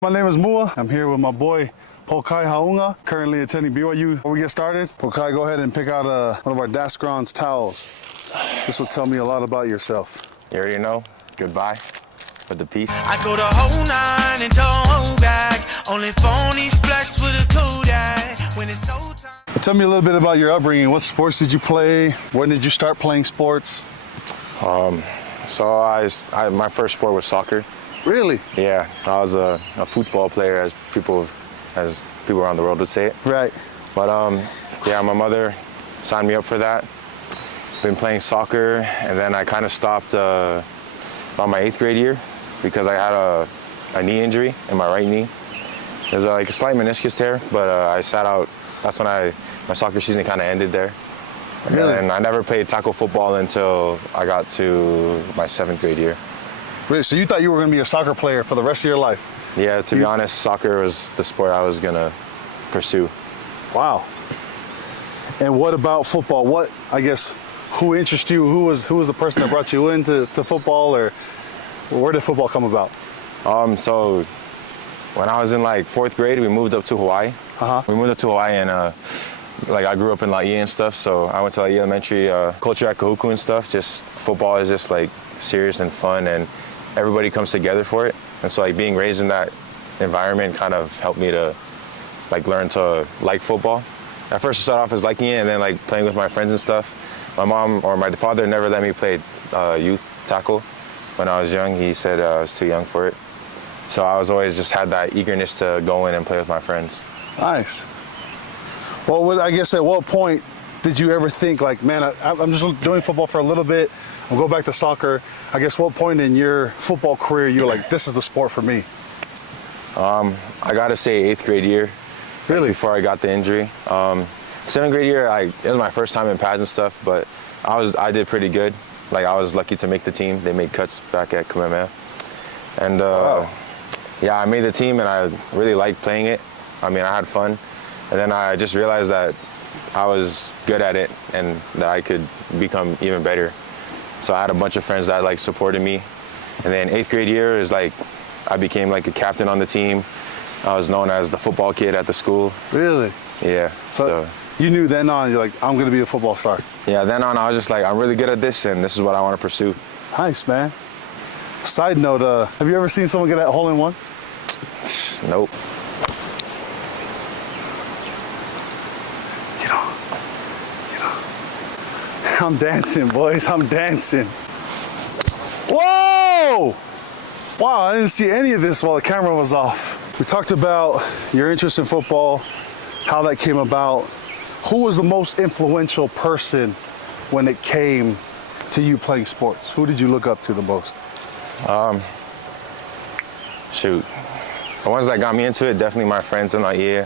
My name is Mua. I'm here with my boy Pokai Haunga, currently attending BYU. Before we get started, Pokai, go ahead and pick out one of our Dasgron's towels. This will tell me a lot about yourself. You already know. Goodbye with the peace. I go the whole nine and don't back. Only phonies flex with a Kodak when it's so time. Tell me a little bit about your upbringing. What sports did you play? When did you start playing sports? So my first sport was soccer. Really? Yeah, I was a football player, as people around the world would say it. Right. But yeah, my mother signed me up for that. Been playing soccer, and then I kind of stopped about my 8th grade year because I had a knee injury in my right knee. It was like a slight meniscus tear, but I sat out. That's when my soccer season kind of ended there. Really? And I never played tackle football until I got to my 7th grade year. Really? So you thought you were going to be a soccer player for the rest of your life? Yeah, to be honest, soccer was the sport I was going to pursue. Wow. And what about football? Who interested you? Who was the person that brought you into football, or where did football come about? So when I was in like 4th grade, we moved up to Hawaii. We moved up to Hawaii, and I grew up in Laie and stuff, so I went to Laie Elementary, culture at Kahuku and stuff. Just football is just like serious and fun, and everybody comes together for it. And so like being raised in that environment kind of helped me to like learn to like football. At first I started off as liking it, and then like playing with my friends and stuff. My mom or my father never let me play youth tackle when I was young. He said I was too young for it. So I was always just had that eagerness to go in and play with my friends. Nice. Well, I guess at what point did you ever think like, man, I'm just doing football for a little bit, I'll go back to soccer. I guess what point in your football career you were like, this is the sport for me? I gotta say 8th grade year. Really? Before I got the injury. 7th grade year, it was my first time in pads and stuff, but I did pretty good. Like I was lucky to make the team. They made cuts back at Kamehameha. And wow. Yeah, I made the team, and I really liked playing it. I mean, I had fun. And then I just realized that I was good at it and that I could become even better. So I had a bunch of friends that like supported me. And then 8th grade year is like, I became like a captain on the team. I was known as the football kid at the school. Really? Yeah. So you knew then on, you're like, I'm going to be a football star. Yeah, then on, I was just like, I'm really good at this, and this is what I want to pursue. Nice, man. Side note, have you ever seen someone get a hole-in-one? Nope. Get on. I'm dancing, boys. I'm dancing. Whoa! Wow, I didn't see any of this while the camera was off. We talked about your interest in football, how that came about. Who was the most influential person when it came to you playing sports? Who did you look up to the most? Shoot. The ones that got me into it, definitely my friends in Laie.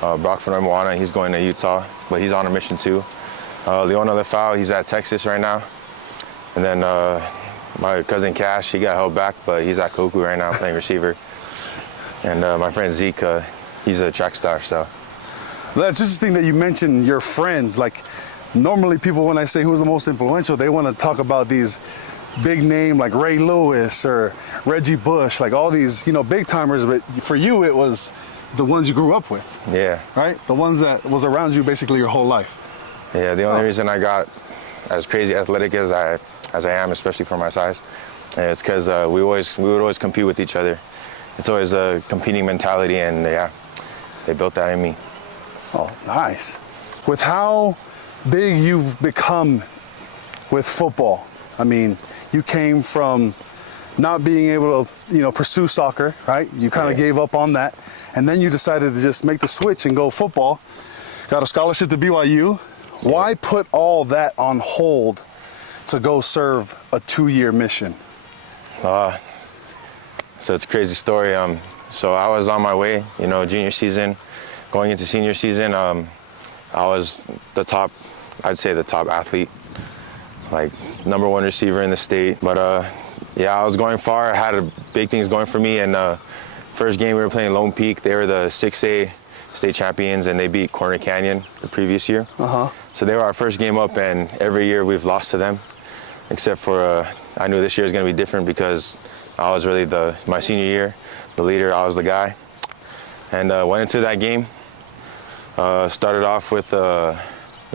Brock from Moana, he's going to Utah, but he's on a mission too. Leona Lefau, he's at Texas right now. And then my cousin Cash, he got held back, but he's at Koku right now playing receiver. And my friend Zeke, he's a track star, so. That's interesting that you mentioned your friends. Like, normally people, when I say who's the most influential, they want to talk about these big name like Ray Lewis or Reggie Bush, like all these, big timers. But for you, it was the ones you grew up with. Yeah. Right? The ones that was around you basically your whole life. Yeah, the only reason I got as crazy athletic as I am, especially for my size, is because we would always compete with each other. It's always a competing mentality, and yeah, they built that in me. Oh, nice. With how big you've become with football, I mean, you came from not being able to, pursue soccer, right? You kind of gave up on that, and then you decided to just make the switch and go football. Got a scholarship to BYU. Yeah. Why put all that on hold to go serve a 2-year mission? So it's a crazy story. So I was on my way, junior season, going into senior season. I was I'd say the top athlete, like #1 receiver in the state. But yeah, I was going far. I had big things going for me. And first game we were playing Lone Peak. They were the 6A state champions, and they beat Corner Canyon the previous year. So they were our first game up, and every year we've lost to them, except for I knew this year was going to be different because I was really my senior year. the leader, I was the guy. And went into that game, started off with the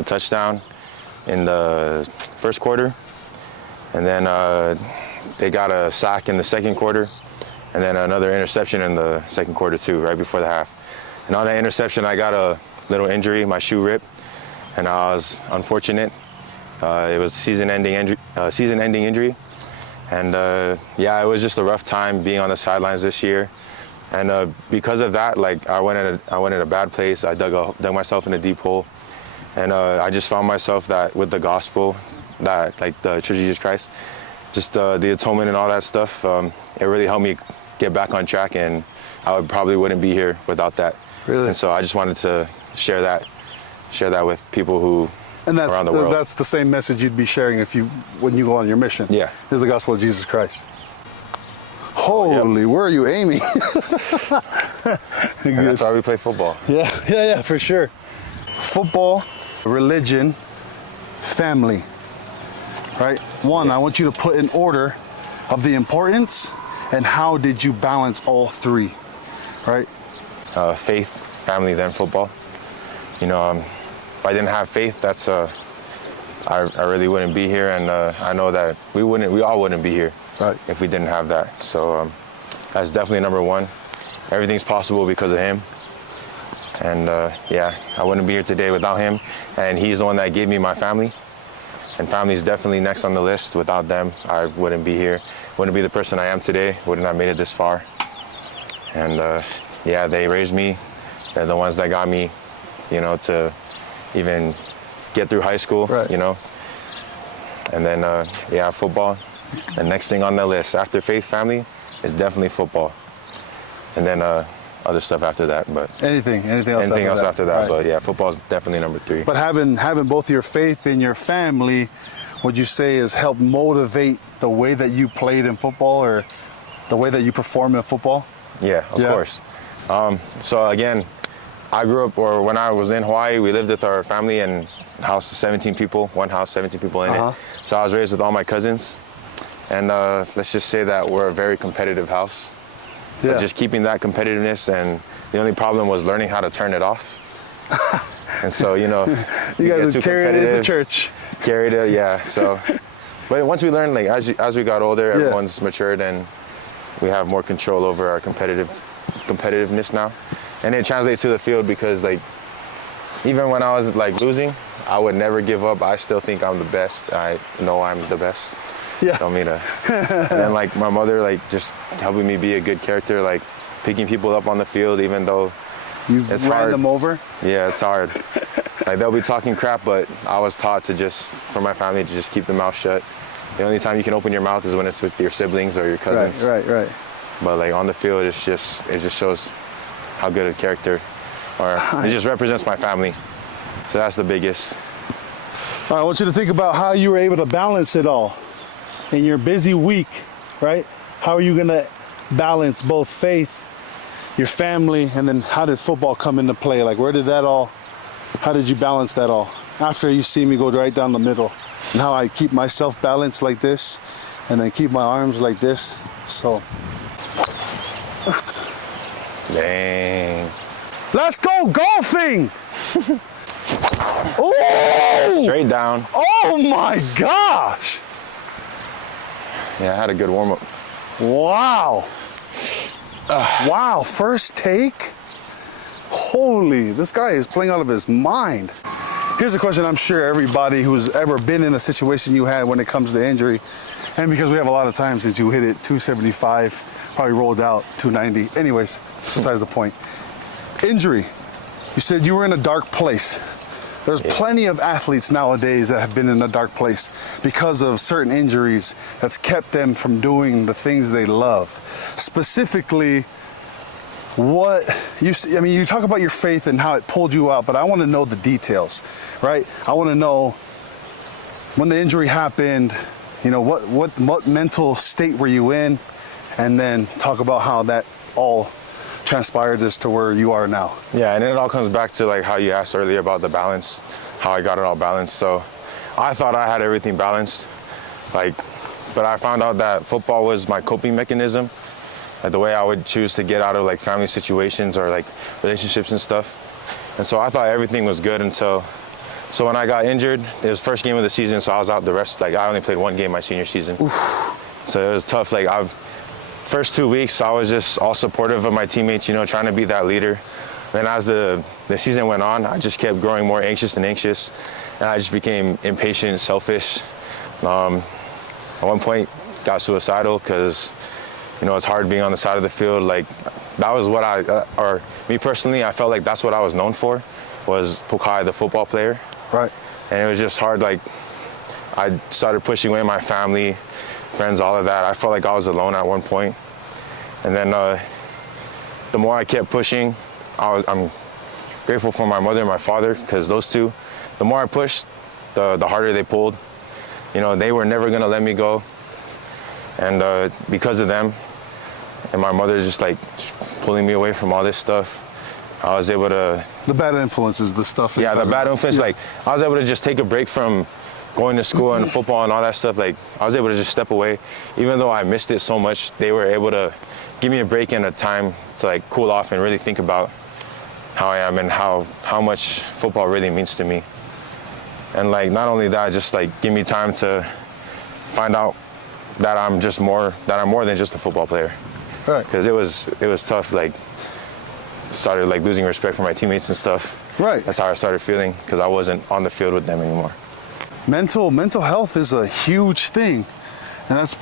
touchdown in the first quarter. And then they got a sack in the second quarter. And then another interception in the second quarter too, right before the half. And on that interception, I got a little injury, my shoe ripped, and I was unfortunate. It was season-ending injury. And yeah, it was just a rough time being on the sidelines this year. And because of that, like I went in a bad place. I dug myself in a deep hole. And I just found myself that with the gospel, that like the Church of Jesus Christ, just the atonement and all that stuff, it really helped me get back on track, and I probably wouldn't be here without that. Really? And so I just wanted to share that with people who around the world. That's the same message you'd be sharing when you go on your mission. Yeah. Is the gospel of Jesus Christ. Holy, yep. Where are you aiming? And that's why we play football. Yeah, for sure. Football, religion, family, right? One, I want you to put in order of the importance and how did you balance all three, right? Faith, family, then football. You know, if I didn't have faith, I really wouldn't be here, and I know that we all wouldn't be here, right, if we didn't have that. So that's definitely number one. Everything's possible because of him. And yeah, I wouldn't be here today without him. And he's the one that gave me my family. And family is definitely next on the list. Without them, I wouldn't be here. Wouldn't be the person I am today. Wouldn't have made it this far. And yeah, they raised me. They're the ones that got me, you know, to even get through high school, right, you know. And then, yeah, football. The next thing on the list after faith, family, is definitely football. And then other stuff after that, but anything else after that. Right. But yeah, football is definitely number three. But having both your faith and your family, would you say has helped motivate the way that you played in football or the way that you perform in football? Yeah, of course. So again, I grew up, or when I was in Hawaii, we lived with our family and house of 17 people, one house, 17 people in it. So I was raised with all my cousins, and let's just say that we're a very competitive house. So just keeping that competitiveness, and the only problem was learning how to turn it off. And so, you know, you guys carried it to church. Carried it, yeah. So, but once we learned, like as we got older, everyone's matured, and we have more control over our competitiveness now. And it translates to the field because, like, even when I was like losing, I would never give up. I still think I'm the best. I know I'm the best. Yeah. Don't mean to. And then like my mother, like just helping me be a good character, like picking people up on the field, even though it's hard. Them over? Yeah, it's hard. Like they'll be talking crap, but I was taught to just, for my family, to just keep the mouth shut. The only time you can open your mouth is when it's with your siblings or your cousins. Right. But like on the field, it just shows how good a character, or it just represents my family. So that's the biggest. All right, I want you to think about how you were able to balance it all in your busy week, right? How are you gonna balance both faith, your family, and then how did football come into play? Like how did you balance that all? After you see me go right down the middle, and how I keep myself balanced like this, and then keep my arms like this, so. Dang. Let's go golfing! Oh! Straight down. Oh my gosh! Yeah, I had a good warm-up. Wow. Wow, first take? Holy, this guy is playing out of his mind. Here's a question I'm sure everybody who's ever been in a situation you had when it comes to injury, and because we have a lot of time since you hit it 275, probably rolled out 290. Anyways, that's besides the point. Injury. You said you were in a dark place. There's plenty of athletes nowadays that have been in a dark place because of certain injuries that's kept them from doing the things they love. Specifically, you talk about your faith and how it pulled you out, but I want to know the details, right? I want to know when the injury happened, you know, what mental state were you in, and then talk about how that all transpired as to where you are now. Yeah, and it all comes back to like how you asked earlier about the balance, how I got it all balanced. So I thought I had everything balanced, but I found out that football was my coping mechanism. like the way I would choose to get out of like family situations or like relationships and stuff. And so I thought everything was good until, so when I got injured, it was first game of the season, so I was out the rest, like I only played one game my senior season. Oof. So it was tough. Like first 2 weeks, I was just all supportive of my teammates, you know, trying to be that leader. Then as the season went on, I just kept growing more anxious and anxious. And I just became impatient and selfish. At one point, got suicidal because, you know, it's hard being on the side of the field. Like, that was what or me personally, I felt like that's what I was known for, was Pokai, the football player. Right. And it was just hard. Like, I started pushing away my family, friends, all of that. I felt like I was alone at one point. And then the more I kept pushing, I'm grateful for my mother and my father, because those two, the more I pushed, the harder they pulled. You know, they were never gonna let me go. And because of them, and my mother just like pulling me away from all this stuff, I was able to... The bad influences, the stuff. Yeah, the bad influence, like I was able to just take a break from going to school and football and all that stuff. Like I was able to just step away. Even though I missed it so much, they were able to give me a break and a time to like cool off and really think about how I am and how much football really means to me. And like, not only that, just like give me time to find out that I'm more than just a football player. Right. Because it was tough. Like, started like losing respect for my teammates and stuff. Right. That's how I started feeling, because I wasn't on the field with them anymore. Mental health is a huge thing, and that's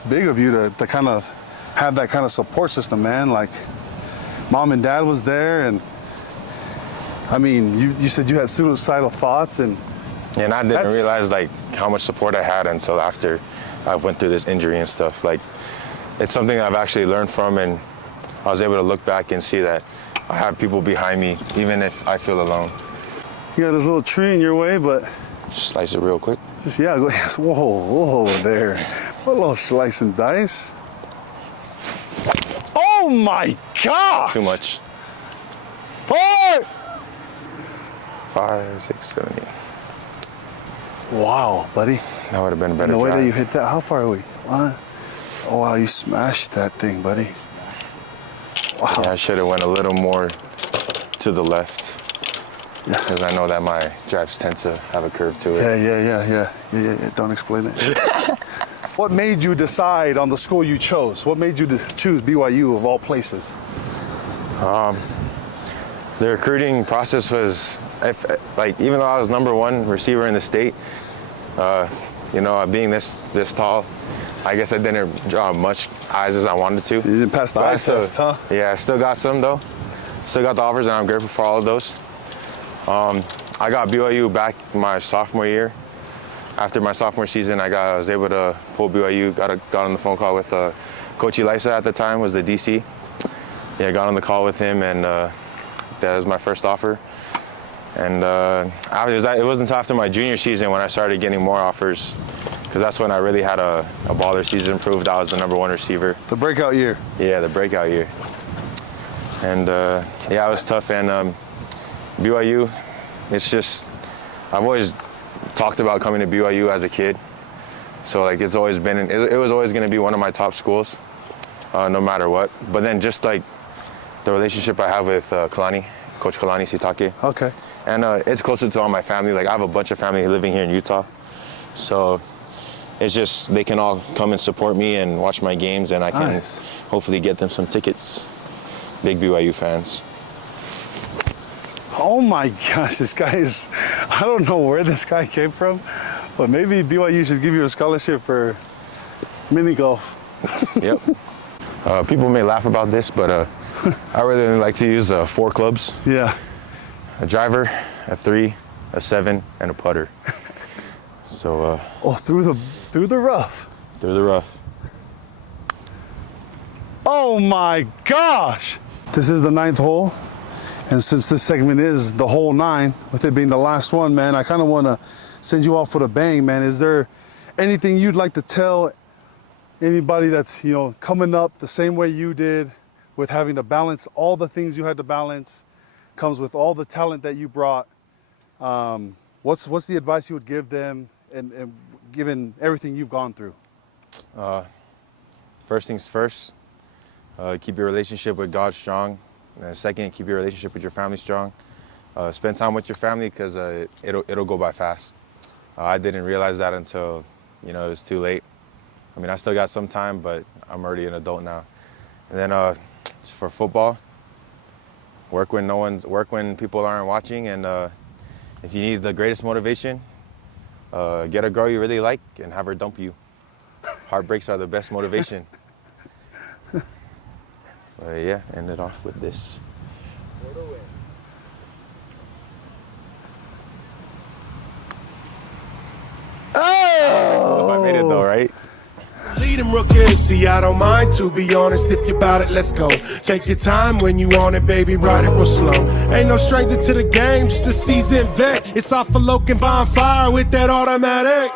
big of you to kind of have that kind of support system, man. Like, mom and dad was there, and I mean, you said you had suicidal thoughts, and I didn't realize like how much support I had until after I went through this injury and stuff. Like, it's something I've actually learned from, and I was able to look back and see that I have people behind me, even if I feel alone. You got this little tree in your way, but just slice it real quick. Just, yeah, go, whoa there. What a little slice and dice. Oh my gosh! Too much. 5, 6, 7, 8. Wow, buddy. That would have been a better The way drive. that you hit that, how far are we? What? Oh wow, you smashed that thing, buddy. Wow. Yeah, I should have went a little more to the left. Yeah. Because I know that my drives tend to have a curve to it. Yeah. Don't explain it. What made you decide on the school you chose? What made you choose BYU of all places? The recruiting process was, even though I was #1 receiver in the state, being this tall, I guess I didn't draw much eyes as I wanted to. You didn't pass the eye test, huh? Yeah, I still got some though. Still got the offers, and I'm grateful for all of those. I got BYU back my sophomore year. After my sophomore season, I was able to pull BYU. Got on the phone call with Coach Elisa at the time, was the DC. Yeah, got on the call with him, and that was my first offer. And it wasn't until after my junior season when I started getting more offers, because that's when I really had a baller season, proved I was the #1 receiver. The breakout year. Yeah, the breakout year. And it was tough. And BYU, it's just, I've always talked about coming to BYU as a kid. So like, it's always been, it was always going to be one of my top schools, no matter what. But then just like the relationship I have with Kalani, Coach Kalani Sitake. Okay. And it's closer to all my family. Like, I have a bunch of family living here in Utah. So it's just, they can all come and support me and watch my games, and I can hopefully get them some tickets. Big BYU fans. Oh my gosh, this guy is, I don't know where this guy came from, but maybe BYU should give you a scholarship for mini golf. Yep. People may laugh about this, but I really like to use 4 clubs. Yeah. A driver, a 3, a 7, and a putter. So. Through the rough. Through the rough. Oh my gosh! This is the 9th hole, and since this segment is the hole 9, with it being the last one, man, I kind of want to send you off with a bang, man. Is there anything you'd like to tell anybody that's, coming up the same way you did, with having to balance all the things you had to balance, comes with all the talent that you brought? What's the advice you would give them, and given everything you've gone through? First things first, Keep your relationship with God strong. And second, keep your relationship with your family strong. Spend time with your family because it'll go by fast. I didn't realize that until, it was too late. I mean, I still got some time, but I'm already an adult now. And then for football, work when people aren't watching, and if you need the greatest motivation, get a girl you really like and have her dump you. Heartbreaks are the best motivation. But yeah, end it off with this. Oh! I don't know if I made it though, right? Lead them rookies, see I don't mind, to be honest. If you bout it, let's go. Take your time when you want it, baby, ride it real slow. Ain't no stranger to the game, just a seasoned vet. It's off a Loken bonfire with that automatic.